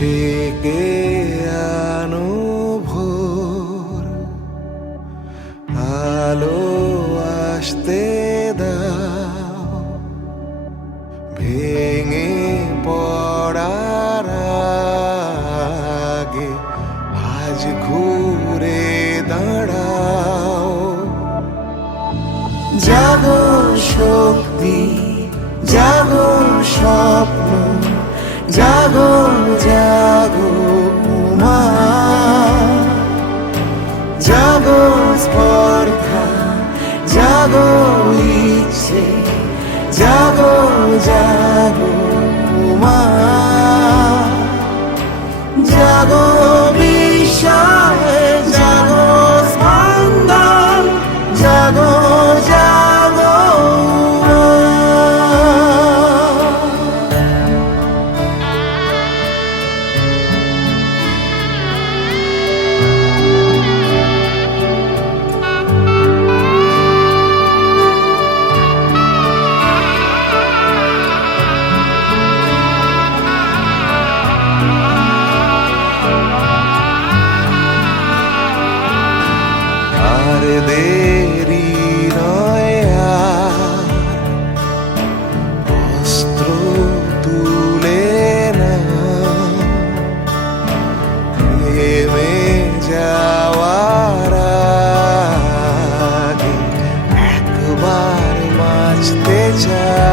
ডেকে আনো ভোর। আলো আসতে দাও। ভেঙে পড়ার আগে আজ ঘুরে দাঁড়াও। জাগো শক্তি, জাগো স্বপ্ন, জাগো জাগো ইচ্ছে জাগো জাগো মা জাগো অস্ত্র তুলে নেমে যাওয়ার আগে একবার বাঁচতে চাই